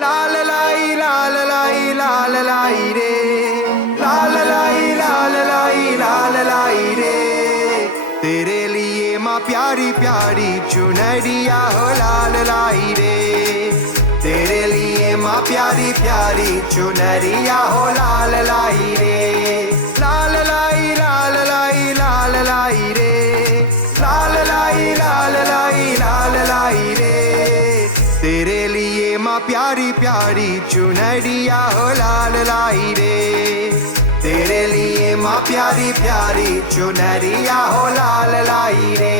La la la la la la la la la re. La la la la la la la la re. तेरे लिए माँ प्यारी प्यारी चुनरिया हो लाल लाई रे. तेरे लिए माँ प्यारी प्यारी चुनरिया हो लाल लाई रे. लाल लाई लाल लाई रे. लाल लाई लाल लाई रे. तेरे लिए माँ प्यारी प्यारी चुनरिया हो लाल लाई रे. तेरे लिए माँ प्यारी प्यारी चुनरिया हो लाल लाई रे.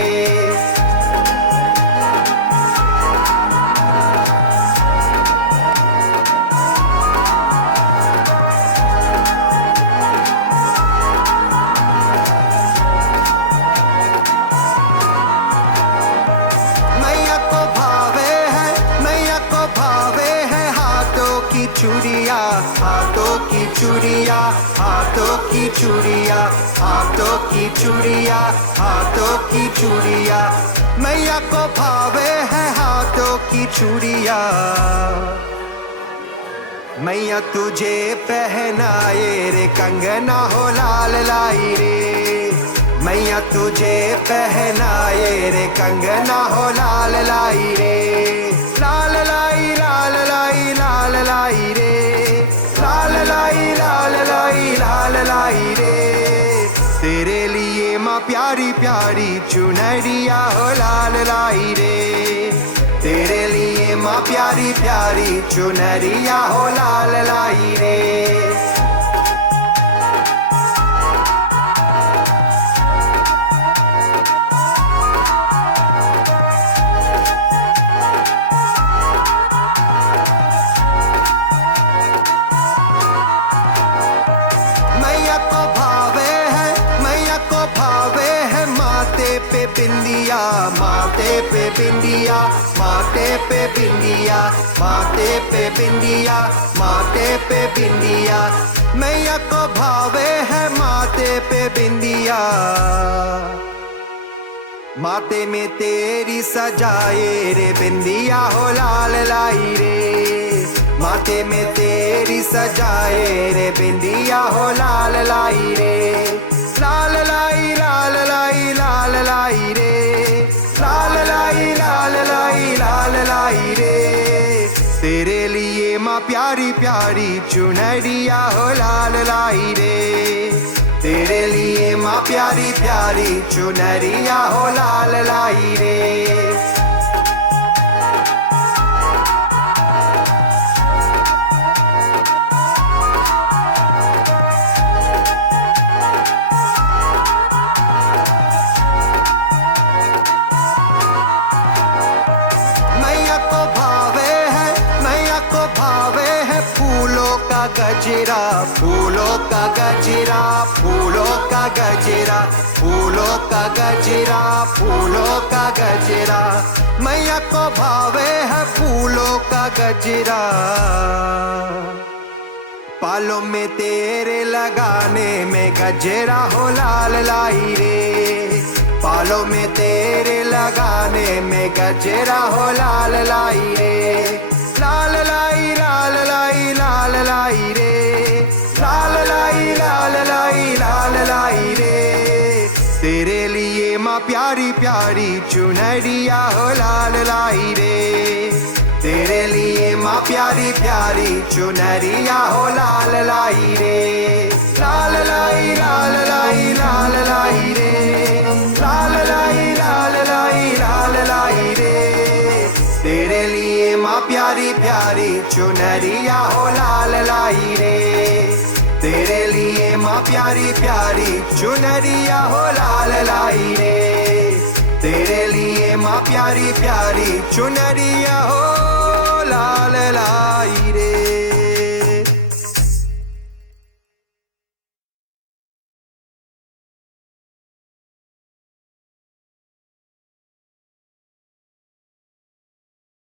मैया को भावे है हाथों की चूड़िया. हाथों की चूड़िया. हाथों की चूड़िया. हाथों की चूड़िया. हाथों की चूड़िया. मैया को भावे है हाथों की चूड़िया. मैया तुझे पहनाए रे कंगना हो लाल लाई रे. मैया तुझे पहनाए रे कंगना हो लाल लाई रे. लाल लाई लाल लाई रे. लाल लाई लाल लाई रे. तेरे लिए माँ प्यारी प्यारी चुनरिया हो लाल लाई रे. तेरे लिए माँ प्यारी प्यारी चुनरिया हो लाल लाई रे. भावे है माथे पे बिंदिया. माथे पे बिंदिया. माथे पे बिंदिया. माथे पे बिंदिया. माथे पे बिंदिया. मैया को भावे है माथे पे बिंदिया. माथे में तेरी सजाए रे बिंदिया हो लाल लाई रे. माथे में तेरी सजाए रे बिंदिया हो लाल लाई रे. लाल लाई लाल लाई रे. लाल लाई लाल लाई रे. तेरे लिए माँ प्यारी प्यारी चुनरिया हो लाल लाई रे. तेरे लिए माँ प्यारी प्यारी चुनरिया हो लाल लाई रे. भावे है फूलों का गजरा. फूलों का गजरा. फूलों का गजरा. फूलों का गजरा. फूलों का गजरा. मैया को भावे है फूलों का गजरा. पालों में तेरे लगाने में गजरा हो लाल लाई रे. पालों में तेरे लगाने में गजरा हो लाल लाई रे. लाल लाई लाल लाई रे. लाल लाई लाल लाई रे. तेरे लिए माँ प्यारी प्यारी चुनरिया हो लाल लाई रे. तेरे लिए माँ प्यारी प्यारी चुनरिया हो लाल लाई रे. लाल लाई लाल लाई रे. लाल लाई लाल लाई रे. तेरे लिए माँ प्यारी प्यारी चुनरिया हो लाल लाई रे. तेरे लिए माँ प्यारी प्यारी चुनरिया हो लाल लाई रे. तेरे लिए माँ प्यारी प्यारी चुनरिया हो लाल लाई रे.